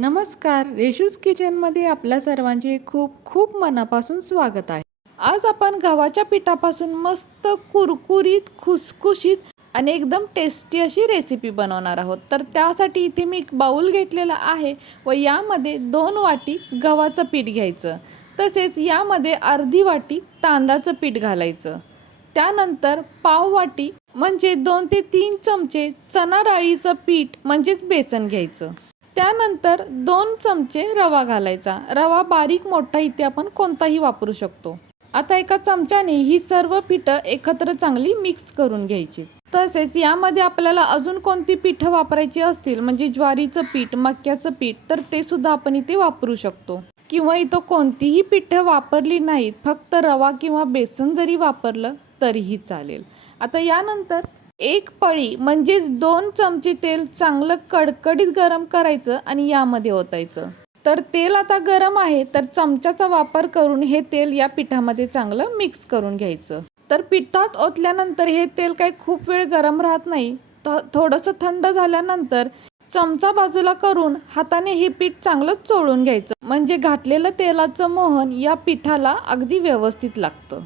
नमस्कार रेशूज किचनमध्ये आपल्या सर्वांचे खूप खूप मनापासून स्वागत आहे. आज आपण गव्हाच्या पिठापासून मस्त कुरकुरीत खुसखुशीत आणि एकदम टेस्टी अशी रेसिपी बनवणार आहोत. तर त्यासाठी इथे मी एक बाऊल घेतलेला आहे व यामध्ये दोन वाटी गव्हाचं पीठ घ्यायचं. तसेच यामध्ये अर्धी वाटी तांदळाचं पीठ घालायचं. त्यानंतर पाव वाटी म्हणजे दोन ते तीन चमचे चणा डाळीचं पीठ म्हणजेच बेसन घ्यायचं. त्यानंतर दोन चमचे रवा घालायचा. रवा बारीक मोठा इथे आपण कोणताही वापरू शकतो. आता एका चमच्याने ही सर्व पिठं एकत्र चांगली मिक्स करून घ्यायची. तसेच यामध्ये आपल्याला अजून कोणती पिठं वापरायची असतील म्हणजे ज्वारीचं पीठ मक्याचं पीठ तर ते सुद्धा आपण इथे वापरू शकतो. किंवा इथं कोणतीही पिठं वापरली नाहीत फक्त रवा किंवा बेसन जरी वापरलं तरीही चालेल. आता यानंतर एक पळी म्हणजेच दोन चमचे तेल चांगलं कडकडीत गरम करायचं आणि यामध्ये ओतायचं. तर तेल आता गरम आहे तर चमच्याचा वापर करून हे तेल या पिठामध्ये चांगलं मिक्स करून घ्यायचं. तर पिठात ओतल्यानंतर हे तेल काही खूप वेळ गरम राहत नाही. थोडंसं थंड झाल्यानंतर चमचा बाजूला करून हाताने हे पीठ चांगलं चोळून घ्यायचं. म्हणजे घातलेलं तेलाचं मोहन या पिठाला अगदी व्यवस्थित लागतं.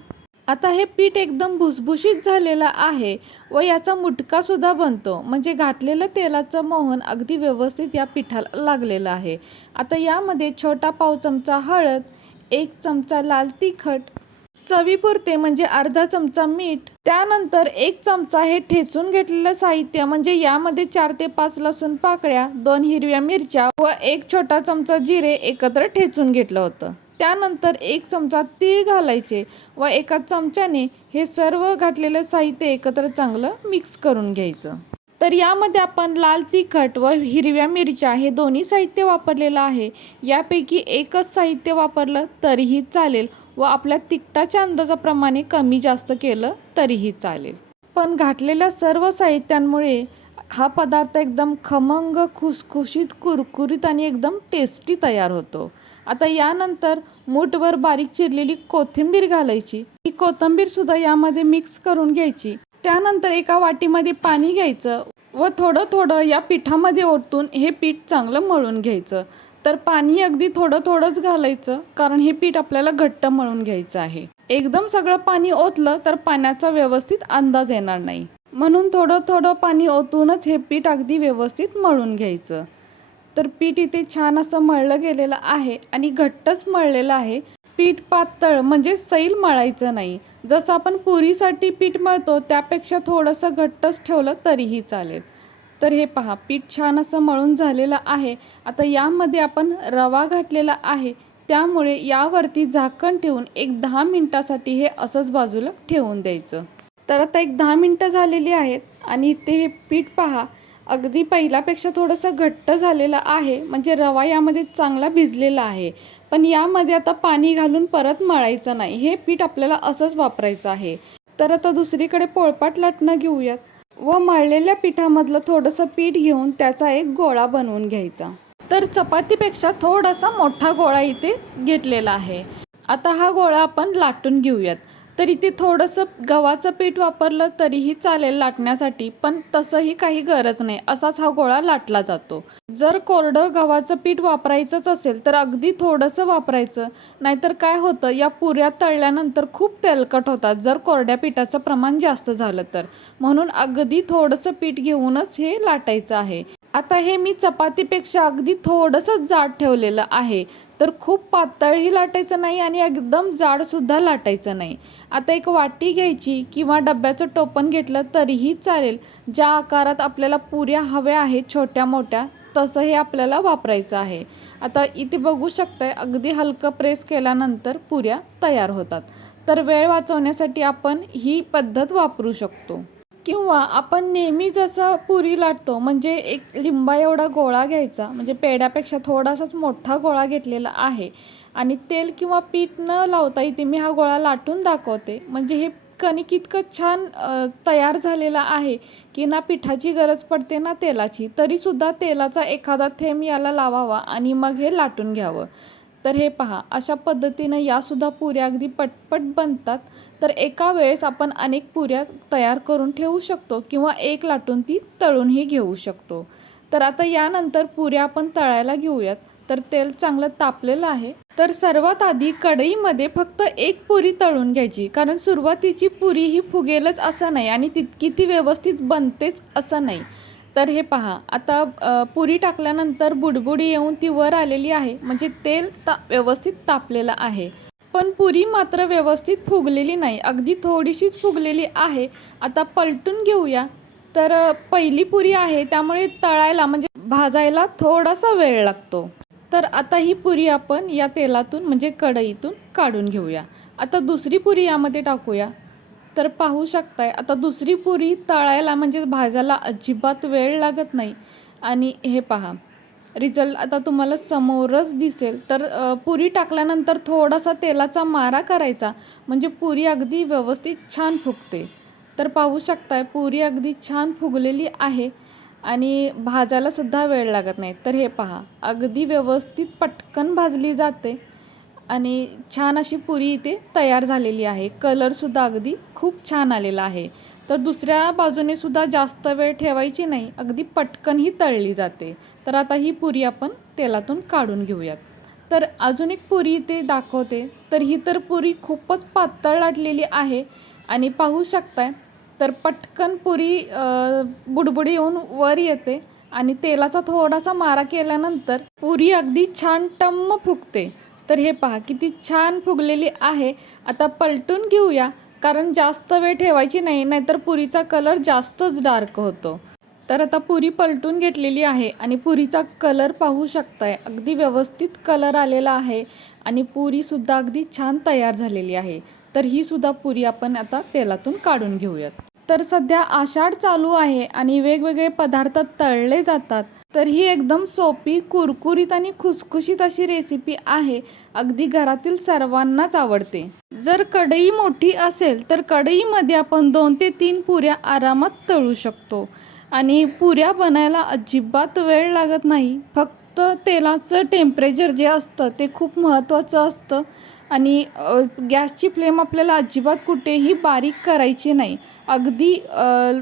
आता हे पीठ एकदम भुसभुशीत झालेलं आहे व याचा मुटका सुद्धा बनतो. म्हणजे घातलेलं तेलाचं मोहन अगदी व्यवस्थित या पिठाला लागलेलं आहे. आता यामध्ये छोटा पाव चमचा हळद एक चमचा लाल तिखट चवीपुरते म्हणजे अर्धा चमचा मीठ त्यानंतर एक चमचा हे ठेचून घेतलेलं साहित्य म्हणजे यामध्ये चार ते पाच लसूण पाकळ्या दोन हिरव्या मिरच्या व एक छोटा चमचा जिरे एकत्र ठेचून घेतलं होतं. त्यानंतर एक चमचा तीळ घालायचे व एका चमच्याने हे सर्व घातलेलं साहित्य एकत्र चांगलं मिक्स करून घ्यायचं. तर यामध्ये आपण लाल तिखट व हिरव्या मिरच्या हे दोन्ही साहित्य वापरलेलं आहे. यापैकी एकच साहित्य वापरलं तरीही चालेल व आपल्या तिखटाच्या अंदाजाप्रमाणे कमी जास्त केलं तरीही चालेल. पण घातलेल्या सर्व साहित्यांमुळे हा पदार्थ एकदम खमंग खुसखुशीत कुरकुरीत आणि एकदम टेस्टी तयार होतो. आता यानंतर मूठभर बारीक चिरलेली कोथिंबीर घालायची. ही कोथिंबीर सुद्धा यामध्ये मिक्स करून घ्यायची. त्यानंतर एका वाटीमध्ये पाणी घ्यायचं व थोडं थोडं या पिठामध्ये ओतून हे पीठ चांगलं मळून घ्यायचं. तर पाणी अगदी थोडं थोडंच घालायचं कारण हे पीठ आपल्याला घट्ट मळून घ्यायचं आहे. एकदम सगळं पाणी ओतलं तर पाण्याचा व्यवस्थित अंदाज येणार नाही. म्हणून थोडं थोडं पाणी ओतूनच हे पीठ अगदी व्यवस्थित मळून घ्यायचं. तर पीठ इथे छान असं मळलं गेलेलं आहे आणि घट्टच मळलेलं आहे. पीठ पातळ म्हणजे सैल मळायचं नाही. जसं आपण पुरीसाठी पीठ मळतो त्यापेक्षा थोडंसं घट्टच ठेवलं तरीही चालेल. तर हे पहा पीठ छान असं मळून झालेलं आहे. आता यामध्ये आपण रवा घातलेला आहे. त्यामुळे यावरती झाकण ठेवून एक दहा मिनटासाठी हे असंच बाजूला ठेवून द्यायचं. तर आता एक दहा मिनटं झालेली आहेत आणि ते हे पीठ पहा अगदी पहिल्यापेक्षा थोडंसं घट्ट झालेलं आहे म्हणजे रवा यामध्ये चांगला भिजलेला आहे. पण यामध्ये आता पाणी घालून परत मळायचं नाही हे पीठ आपल्याला असंच वापरायचं आहे. तर आता दुसरीकडे पोळपाट लाटणं घेऊयात. व मळलेल्या पिठामधलं थोडंसं पीठ घेऊन त्याचा एक गोळा बनवून घ्यायचा. तर चपातीपेक्षा थोडासा मोठा गोळा इथे घेतलेला आहे. आता हा गोळा आपण लाटून घेऊयात. तर इथे थोडंसं गव्हाचं पीठ वापरलं तरीही चालेल लाटण्यासाठी पण तसंही काही गरज नाही. असाच हा गोळा लाटला जातो. जर कोरडं गव्हाचं पीठ वापरायचंच असेल तर अगदी थोडंसं वापरायचं. नाहीतर काय होतं या पुऱ्या तळल्यानंतर खूप तेलकट होतात जर कोरड्या पिठाचं प्रमाण जास्त झालं तर. म्हणून अगदी थोडंसं पीठ घेऊनच हे लाटायचं आहे. आता हे मी चपातीपेक्षा अगदी थोडंसं जाड ठेवलेलं आहे. तर खूप पातळही लाटायचं नाही आणि एकदम जाडसुद्धा लाटायचं नाही. आता एक वाटी घ्यायची किंवा डब्याचं टोपण घेतलं तरीही चालेल. ज्या आकारात आपल्याला पुऱ्या हव्या आहेत छोट्या मोठ्या तसं हे आपल्याला वापरायचं आहे. आता इथे बघू शकताय अगदी हलकं प्रेस केल्यानंतर पुऱ्या तयार होतात. तर वेळ वाचवण्यासाठी आपण ही पद्धत वापरू शकतो. किंवा आपण नेहमी जसं पुरी लाटतो म्हणजे एक लिंबा एवढा गोळा घ्यायचा म्हणजे पेड्यापेक्षा थोडासाच मोठा गोळा घेतलेला आहे आणि तेल किंवा पीठ न लावता इथे मी हा गोळा लाटून दाखवते. म्हणजे हे कणिक इतकं छान तयार झालेलं आहे की ना पिठाची गरज पडते ना तेलाची तरीसुद्धा तेलाचा एखादा थेंब याला लावावा आणि मग हे लाटून घ्यावं. तर हे पहा अशा पद्धतीनं यासुद्धा पुऱ्या अगदी पटपट बनतात. तर एका वेळेस आपण अनेक पुऱ्या तयार करून ठेवू शकतो किंवा एक लाटून ती तळूनही घेऊ शकतो. तर आता यानंतर पुऱ्या आपण तळायला घेऊयात. तर तेल चांगलं तापलेलं आहे. तर सर्वात आधी कढईमध्ये फक्त एक पुरी तळून घ्यायची कारण सुरुवातीची पुरी ही फुगेलच असं नाही आणि तितकी ती व्यवस्थित बनतेच असं नाही. तर हे पहा आता पुरी टाकल्यानंतर बुडबुडी येऊन ती वर आलेली आहे. म्हणजे तेल ता व्यवस्थित तापलेलं आहे. पण पुरी मात्र व्यवस्थित फुगलेली नाही. अगदी थोडीशीच फुगलेली आहे. आता पलटून घेऊया. तर पहिली पुरी आहे त्यामुळे तळायला म्हणजे भाजायला थोडासा वेळ लागतो. तर आता ही पुरी आपण या तेलातून म्हणजे कढईतून काढून घेऊया. आता दुसरी पुरी यामध्ये टाकूया. तर पाहू शकताय. आता दुसरी पुरी तळायला म्हणजे भाजायला अजिबात वेळ लागत नाही. आणि हे पहा रिझल्ट आता तुम्हाला समोरच दिसेल. तर पुरी टाकल्यानंतर थोडासा तेलाचा मारा करायचा. म्हणजे पुरी अगदी व्यवस्थित छान फुगते. तर पाहू शकताय पुरी अगदी छान फुगलेली आहे. आणि भाजायलासुद्धा वेळ लागत नाही. तर हे पहा अगदी व्यवस्थित पटकन भाजली जाते. आणि छान अशी पुरी इथे तयार झालेली आहे. कलरसुद्धा अगदी खूप छान आलेला आहे. तर दुसऱ्या बाजूने सुद्धा जास्त वेळ ठेवायची नाही अगदी पटकन ही तळली जाते. तर आता ही पुरी आपण तेलातून काढून घेऊयात. तर अजून एक पुरी इथे दाखवते. तर ही तर पुरी खूपच पातळ लाटलेली आहे आणि पाहू शकताय तर पटकन पुरी बुडबुडी येऊन वर येते आणि तेलाचा थोडासा मारा केल्यानंतर पुरी अगदी छान टम्म फुगते. तर हे पहा किती छान फुगलेली आहे. आता पलटून घेऊया कारण जास्त वेळ ठेवायची नाही नाहीतर पुरीचा कलर जास्तच डार्क होतो. तर आता पुरी पलटून घेतलेली आहे आणि पुरीचा कलर पाहू शकताय. अगदी व्यवस्थित कलर आलेला आहे आणि पुरीसुद्धा अगदी छान तयार झालेली आहे. तर ही सुद्धा पुरी आपण आता तेलातून काढून घेऊयात. तर सध्या आषाढ चालू आहे आणि वेगवेगळे पदार्थ तळले जातात. तर ही एकदम सोपी कुरकुरीत आणि खुसखुशीत अशी रेसिपी आहे. अगदी घरातील सर्वांनाच आवडते. जर कढई मोठी असेल तर कढईमध्ये आपण दोन ते तीन पुऱ्या आरामात तळू शकतो. आणि पुऱ्या बनायला अजिबात वेळ लागत नाही. फक्त तेलाचं टेम्परेचर जे असतं ते खूप महत्त्वाचं असतं. आणि गॅसची फ्लेम आपल्याला अजिबात कुठेही बारीक करायची नाही. अगदी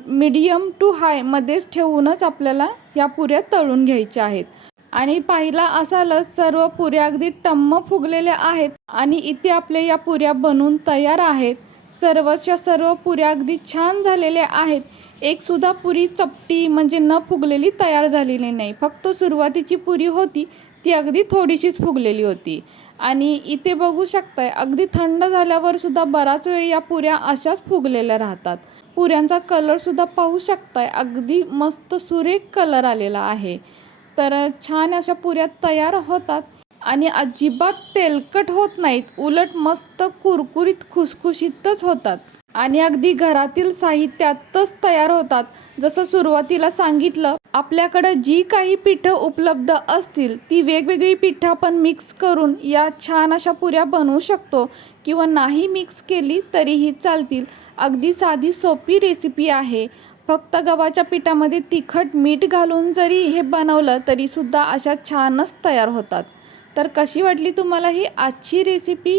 मीडियम टू हायमध्येच ठेवूनच आपल्याला या पुऱ्या तळून घ्यायच्या आहेत. आणि पाहिला असालच सर्व पुऱ्या अगदी टम्म फुगलेल्या आहेत आणि इथे आपले या पुऱ्या बनून तयार आहेत. सर्वच्या सर्व पुऱ्या अगदी छान झालेल्या आहेत. एकसुद्धा पुरी चपटी म्हणजे न फुगलेली तयार झालेली नाही. फक्त सुरुवातीची पुरी होती ती अगदी थोडीशीच फुगलेली होती. आणि इथे बघू शकताय अगदी थंड झाल्यावर सुद्धा बराच वेळ या पुऱ्या अशाच फुगलेल्या राहतात. पुऱ्यांचा कलरसुद्धा पाहू शकताय. अगदी मस्त सुरेख कलर आलेला आहे. तर छान अशा पुऱ्या तयार होतात. आणि अजिबात तेलकट होत नाहीत. उलट मस्त कुरकुरीत खुसखुशीतच होतात. आणि अगदी घरातील साहित्यातच तयार होतात. जसं सुरुवातीला सांगितलं आपल्याकडं जी काही पिठं उपलब्ध असतील ती वेगवेगळी पिठं आपण मिक्स करून या छान अशा पुऱ्या बनवू शकतो. किंवा नाही मिक्स केली तरीही चालतील. अगदी साधी सोपी रेसिपी आहे. फक्त गव्हाच्या पिठामध्ये तिखट मीठ घालून जरी हे बनवलं तरीसुद्धा अशा छानच तयार होतात. तर कशी वाटली तुम्हाला ही आजची रेसिपी